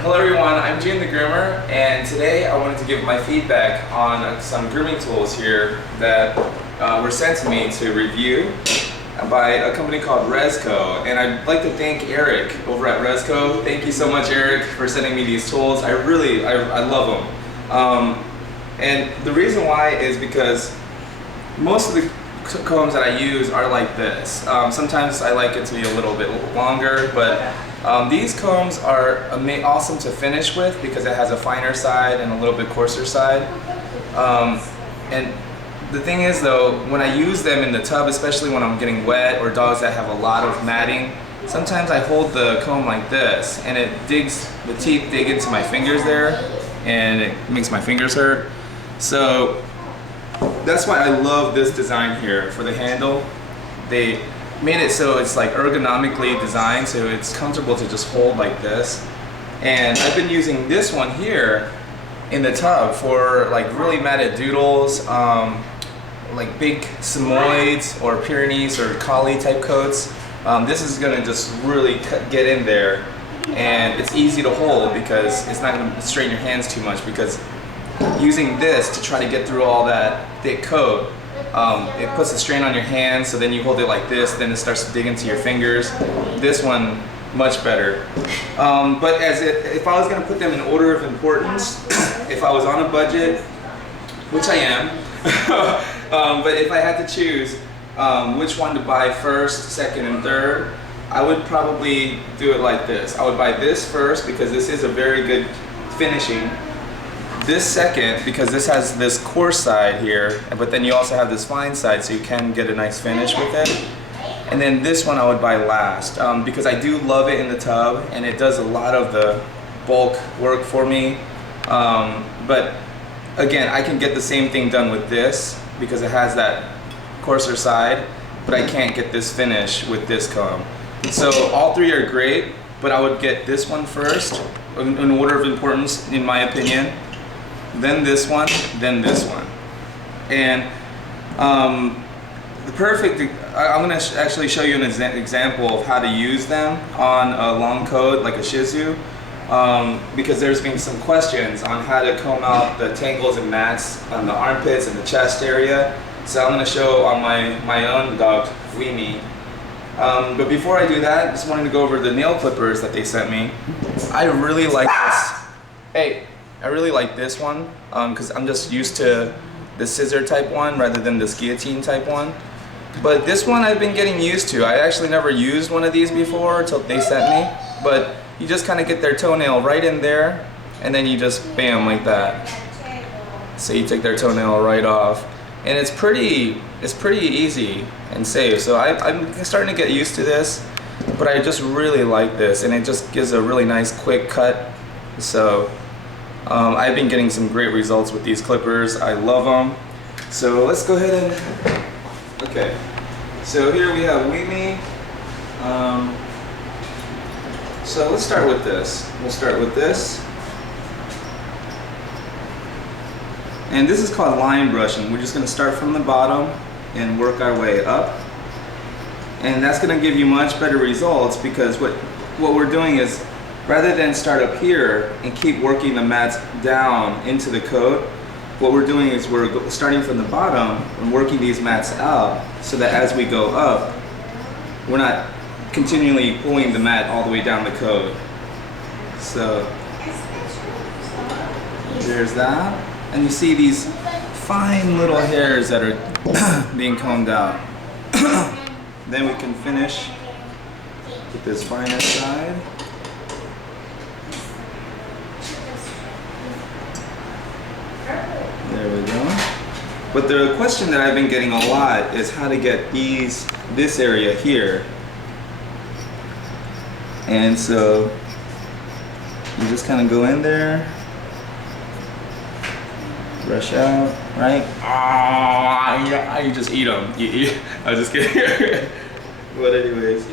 Hello everyone, I'm June the Groomer, and today I wanted to give my feedback on some grooming tools here that were sent to me to review by a company called Resco. And I'd like to thank Eric over at Resco. Thank you so much, Eric, for sending me these tools. I love them. And the reason why is because most of the combs that I use are like this. Sometimes I like it to be a little bit longer, but these combs are awesome to finish with because it has a finer side and a little bit coarser side. And the thing is though, when I use them in the tub, especially when I'm getting wet or dogs that have a lot of matting, sometimes I hold the comb like this and the teeth dig into my fingers there and it makes my fingers hurt. So that's why I love this design here for the handle. They made it so it's like ergonomically designed, so it's comfortable to just hold like this. And I've been using this one here in the tub for like really matted doodles, like big Samoyeds or Pyrenees or Collie type coats. This is gonna just really get in there, and it's easy to hold because it's not gonna strain your hands too much, because using this to try to get through all that thick coat, it puts a strain on your hands, so then you hold it like this, then it starts to dig into your fingers. This one, much better. But if I was going to put them in order of importance, if I was on a budget, which I am, but if I had to choose which one to buy first, second, and third, I would probably do it like this. I would buy this first because this is a very good finishing. This second, because this has this coarse side here, but then you also have this fine side, so you can get a nice finish with it. And then this one I would buy last, because I do love it in the tub, and it does a lot of the bulk work for me. But again, I can get the same thing done with this, because it has that coarser side, but I can't get this finish with this comb. So all three are great, but I would get this one first, in order of importance, in my opinion. Then this one, then this one. And I'm going to actually show you an example of how to use them on a long coat like a Shih Tzu, because there's been some questions on how to comb out the tangles and mats on the armpits and the chest area. So I'm going to show on my own dog, Weemy. But before I do that, I just wanted to go over the nail clippers that they sent me. I really like this. Hey. I really like this one because I'm just used to the scissor type one rather than this guillotine type one. But this one I've been getting used to. I actually never used one of these before until they sent me. But you just kind of get their toenail right in there, and then you just bam like that. So you take their toenail right off, and it's pretty easy and safe. So I'm starting to get used to this, but I just really like this, and it just gives a really nice quick cut. So I've been getting some great results with these clippers. I love them. So let's go ahead and, okay. So here we have Weemy. So let's start with this. We'll start with this. And this is called line brushing. We're just going to start from the bottom and work our way up. And that's going to give you much better results, because what we're doing is, rather than start up here and keep working the mats down into the coat, what we're doing is we're starting from the bottom and working these mats out, so that as we go up, we're not continually pulling the mat all the way down the coat. So there's that. And you see these fine little hairs that are being combed out. Then we can finish with this finer side. There we go. But the question that I've been getting a lot is how to get this area here. And so you just kind of go in there, brush out, right? You just eat them. I was just kidding. But anyways,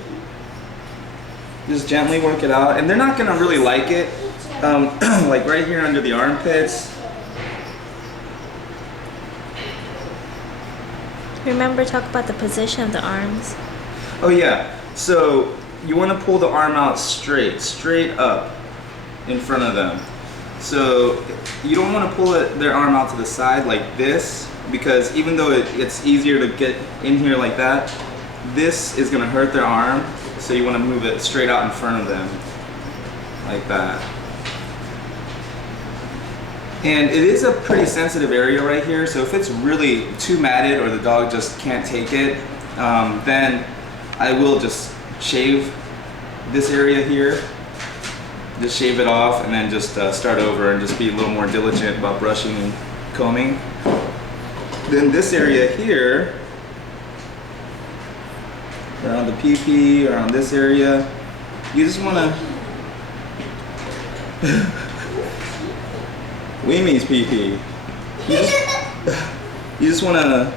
just gently work it out, and they're not gonna really like it. Like right here under the armpits. Remember, talk about the position of the arms. Oh yeah, so you want to pull the arm out straight up. in front of them. So you don't want to pull their arm out to the side like this, because even though it's easier to get in here like that, this is going to hurt their arm. So you want to move it straight out in front of them like that. And it is a pretty sensitive area right here, so if it's really too matted or the dog just can't take it, then I will just shave this area here. Just shave it off and then just start over and just be a little more diligent about brushing and combing. Then this area here, around the pee-pee, around this area, you just want to Weemie's pee-pee. You just want to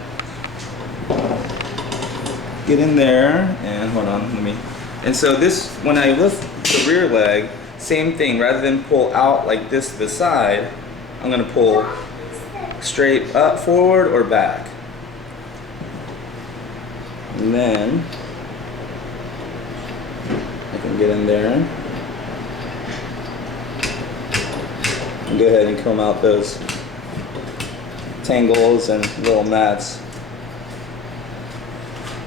get in there and hold on, let me. And so this, when I lift the rear leg, same thing. Rather than pull out like this to the side, I'm going to pull straight up, forward, or back. And then I can get in there and go ahead and comb out those tangles and little mats.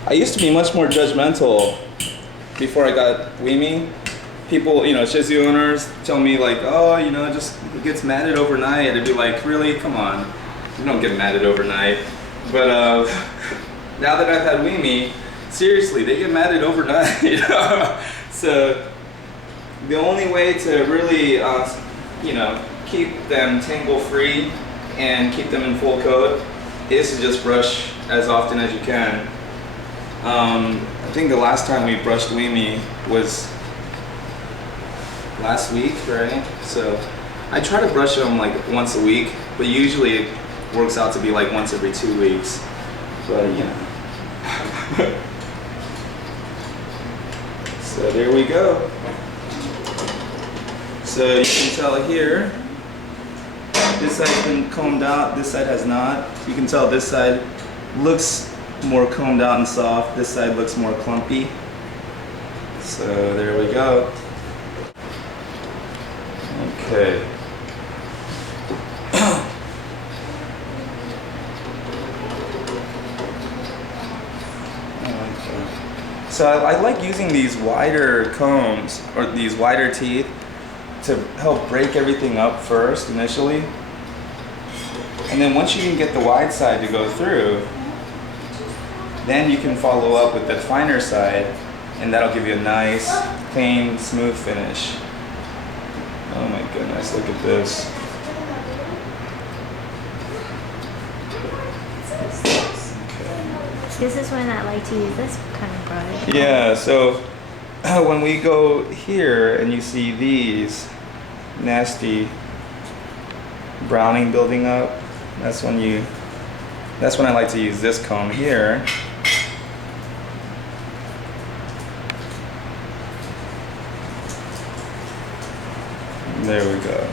I used to be much more judgmental before I got Weemie. People, you know, Shih Tzu owners tell me like, oh, you know, just it gets matted overnight. I'd be like, really? Come on, you don't get matted overnight. But now that I've had Weemie, seriously, they get matted overnight. So the only way to really, you know, keep them tangle free and keep them in full coat is to just brush as often as you can. I think the last time we brushed Weemie was last week, right? So I try to brush them like once a week, but usually it works out to be like once every 2 weeks. But you know. So there we go. So you can tell here, this side's been combed out, this side has not. You can tell this side looks more combed out and soft, this side looks more clumpy. So there we go. Okay. So I like using these wider combs, or these wider teeth, to help break everything up first initially. And then once you can get the wide side to go through, then you can follow up with the finer side, and that'll give you a nice, clean, smooth finish. Oh my goodness, look at this. This is when I like to use this kind of brush. Yeah, so when we go here and you see these nasty browning building up, that's when I like to use this comb here. There we go.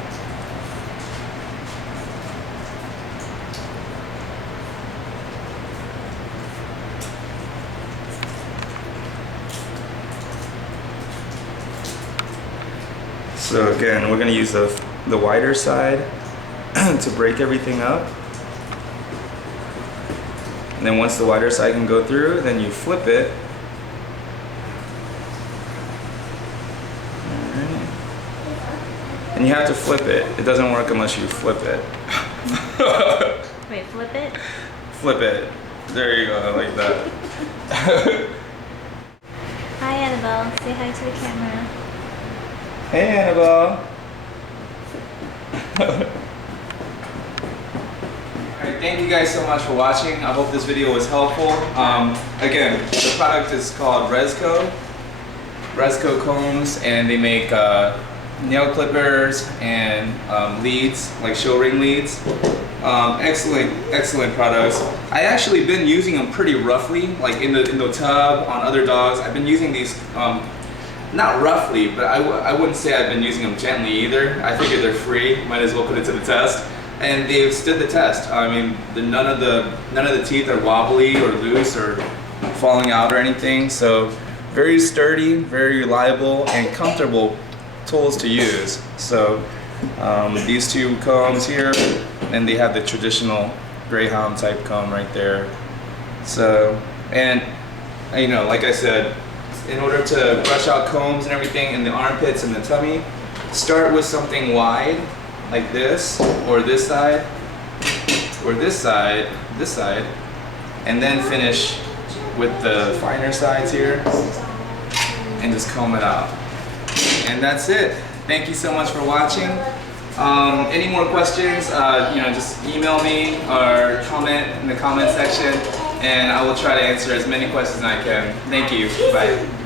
So again, we're going to use the wider side to break everything up. And then once the wider side can go through, then you flip it. And you have to flip it. It doesn't work unless you flip it. Wait, flip it? Flip it. There you go, like that. Hi, Annabelle. Say hi to the camera. Hey, Annabelle. Alright, thank you guys so much for watching. I hope this video was helpful. Again, the product is called Resco combs, and they make nail clippers and leads, like show ring leads. Excellent products. I actually been using them pretty roughly, like in the tub on other dogs. I've been using these, not roughly, but I wouldn't say I've been using them gently either. I figured they're free, might as well put it to the test. And they've stood the test. I mean, none of the teeth are wobbly or loose or falling out or anything. So very sturdy, very reliable, and comfortable tools to use. So these two combs here, and they have the traditional Greyhound type comb right there. So, and you know, like I said, in order to brush out combs and everything in the armpits and the tummy, start with something wide like this, or this side, or this side, and then finish with the finer sides here and just comb it out. And that's it. Thank you so much for watching. Any more questions, you know, just email me or comment in the comment section, and I will try to answer as many questions as I can. Thank you. Bye.